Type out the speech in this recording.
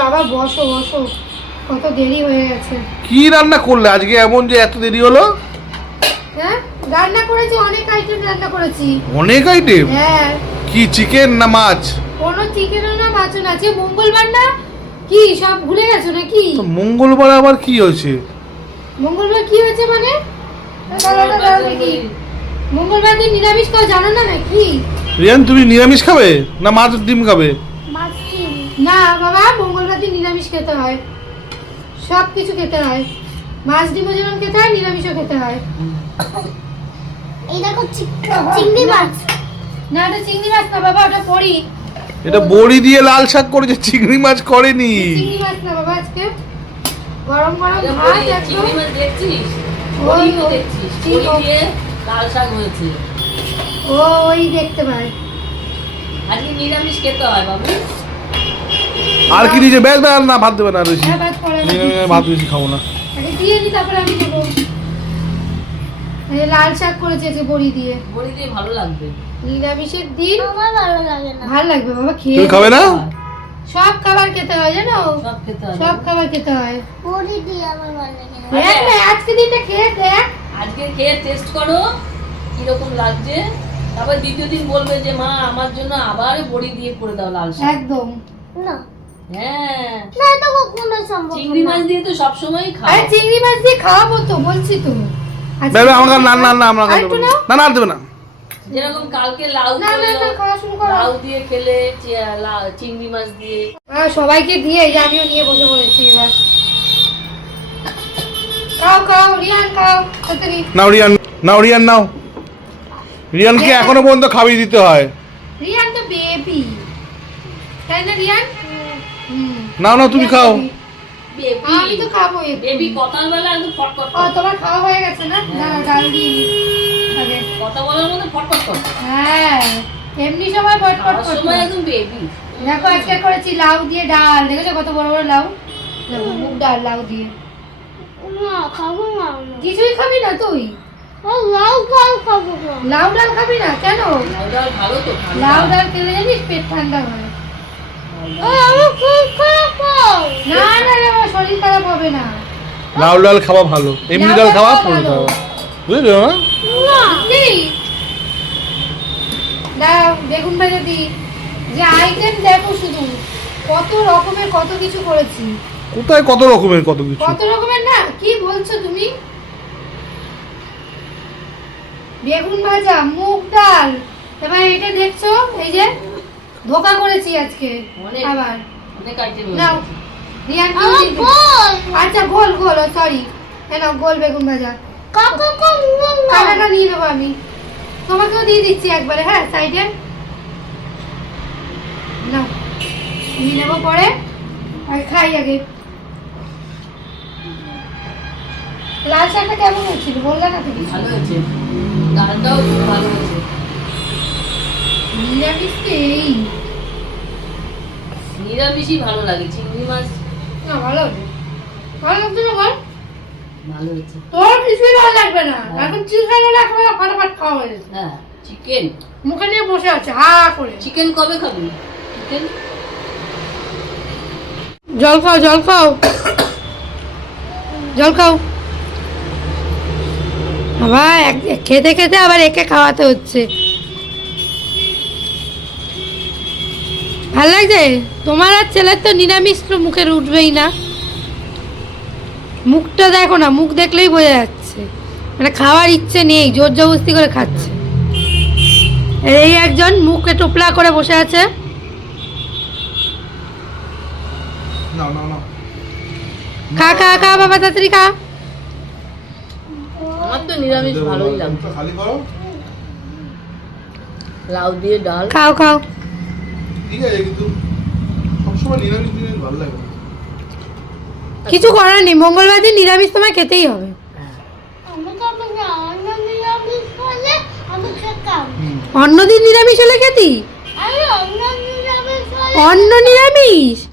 বাবা বসো বসো, কত দেরি হয়ে গেছে। কি রান্না করলে আজকে এমন যে এত দেরি হলো? হ্যাঁ রান্না করেছি, অনেক আইটেম রান্না করেছি। অনেক আইটেম? হ্যাঁ। কি চিকেন না মাছ? কোনো চিকেনও না মাছও না, আজকে মঙ্গলবার না, কি সব ভুলে গেছো নাকি? তো মঙ্গলবার আবার কি হয়েছে? মঙ্গলবার কি হয়েছে মানে? নাকি মঙ্গলবার দিন নিরামিষ খাও, জানো না নাকি? রিয়ান তুমি নিরামিষ খাবে না মাছ ডিম খাবে? না বাবা, মঙ্গলবার দিন নিরামিষ খেতে হয়, সব কিছু খেতে হয়, মাছ ডিমও যেমন খেতে হয় নিরামিষও খেতে হয়। এই দেখো চিংড়ি মাছ। না এটা চিংড়ি মাছ না বাবা, ওটা পড়ি। এটা বড়ি দিয়ে লাল শাক করেছে, চিংড়ি মাছ করেনি। চিংড়ি মাছ না বাবা, আজকে গরম গরম ভাত একদম। চিংড়ি মাছ দেখছিস? ওই ওই দেখছিস? বড়ি দিয়ে লাল শাক হয়েছে। ওই দেখতে পাই। আজকে নিরামিষ খেতে হয় বাবু। আর কি দিয়েছে? বেশ বেশ না, ভাত দেবে না বেশি। হ্যাঁ ভাত পড়ে না। ভাত বেশি খাবো না। আগে দিয়ে নি তারপরে আমি দেবো। এই লাল শাক করেছে যে বড়ি দিয়ে। বড়ি দিয়ে ভালো লাগবে। নিরামিষের দিন আমার ভালো লাগে না। ভালো লাগবে বাবা, খেয়ে তুমি খাবে না? সব খাবার খেতে হয় জানো, সব খেতে হবে। সব খাবার খেতে হয়। বড়ি দিয়ে আমার ভালো লাগে না। দেখ না আজকে দিনটা খেয়ে দেখ। আজকে খেয়ে টেস্ট করো কিরকম লাগছে, তারপর দ্বিতীয় দিন বলবে যে মা আমার জন্য আবার বড়ি দিয়ে করে দাও লাল শাক। একদম। না হ্যাঁ, না এটা কখনো সম্ভব চিংড়ি না। মাছ দিয়ে তো সবসময় খাও। আরে চিংড়ি মাছ দিয়ে খাওয়াবো তো, বলছি তো। আজকে বেশ আমাকে না না না আমরা আরেকটু নাও। না না আর দেবে না। যেরকম কালকে লাউ না না করলো, না, খাওয়া শুরু করো। লাউ দিয়ে খেলে চিংড়ি মাছ দিয়ে। সবাইকে দিয়ে এই যে আমিও নিয়ে বসে পড়েছি এবার। খাও খাও রিয়ান খাও তাড়াতাড়ি। নাও রিয়ান, নাও রিয়ান নাও। রিয়ানকে এখনো পর্যন্ত খাইয়ে দিতে হয়। রিয়ান তো বেবি, তাই না রিয়ান? নাও নাও তুমি খাও। আমি তো খাবো একটু। বেবি কথার বেলা একদম ফটফট ও তোমার খাওয়া হয়ে গেছে না? না ডাল দিয়ে নি আগে। কথা বলার মধ্যে ফটফট কর। হ্যাঁ এমনি সময় ফটফট খাওয়ার করতো। সময় একদম বেবি। দেখো আজকে করেছি লাউ দিয়ে ডাল, দেখেছো কত বড় বড় লাউ? দেখো, মুগ ডাল লাউ দিয়ে। না খাবো না আমি। কিছুই খাবি না তুই? লাউ ডাল খাবো না। লাউ ডাল খাবি না কেন? লাউ ডাল ভালো তো, ঠান্ডা। লাউ ডাল খেলে জানিস পেট ঠান্ডা হয়। আমি খুব খারাপ হয়। না না রে বাবা, শরীর খারাপ হবে না। লাউ ডাল খাওয়া ভালো, এমনি লাউ ডাল ডাল খাওয়া খাওয়া পুরো ভালো। খাওয়া। বুঝলো না? না নেই দাও বেগুন ভাজা দি, যে আইটেম দেখো শুধু, কত রকমের কত কিছু করেছি। কোথায় কত রকমের কত কিছু। কত রকমের না, কি বলছো তুমি? বেগুন ভাজা, মুগ ডাল, এবার এটা দেখছো এই যে ধোকা করেছি আজকে অনেক আবার। অনেক আইটেম নাও রিয়ান কি আমার দিবি? বল আচ্ছা গোল গোল, সরি কেন গোল বেগুন ভাজা। কাকা কাকা কাটাটা নিয়ে নেবো আমি, তোমাকেও দিয়ে দিচ্ছি একবারে। হ্যাঁ সাইডে নাও, নিয়ে নেবো পরে, আর খাই আগে। লাল শাকটা কেমন হয়েছিল বললে না তো কিছু? ভালো হয়েছে, ডালটাও খুব ভালো হয়েছে। নিরামিষ তো এই নিরামিষই ভালো লাগে, চিংড়ি মাছ না ভালো হবে, ভালো লাগছে না বল? ভালো হয়েছে। তোর কিছুই ভালো লাগবে না, এখন চিকেন লাগবে না, ফটাফট খাওয়া হয়ে যাবে। হ্যাঁ চিকেন, মুখে নিয়ে বসে আছে হা করে। চিকেন কবে খাবি? চিকেন জল খাও জল খাও জল খাও। আবার খেতে খেতে আবার একে খাওয়াতে হচ্ছে। ভাল লাগছে তোমার? আর ছেলের তো নিরামিষ তো মুখের উঠবেই না। মুখটা দেখো না, মুখ দেখলেই বোঝা যাচ্ছে মানে খাওয়ার ইচ্ছে নেই, জোর জবরদস্তি করে খাচ্ছে। এই একজন মুখে টোপলা করে বসে আছে। নাও নাও নাও। খা খা খা বাবা তাড়াতাড়ি খা। আমার তো নিরামিষ ভালোই লাগছে। খালি করো। লাউ দিয়ে ডাল। খাও খাও। ঠিক আছে কিন্তু সবসময় নিরামিষ জিনিস ভালো লাগে না। কিছু করার নেই, মঙ্গলবার দিন নিরামিষ তোমায় খেতেই হবে। আমি খাবো না। অন্য নিরামিষ হলে আমি খেতাম। অন্যদিন নিরামিষ হলে খেতি? আমি অন্য নিরামিষ হলে অন্য নিরামিষ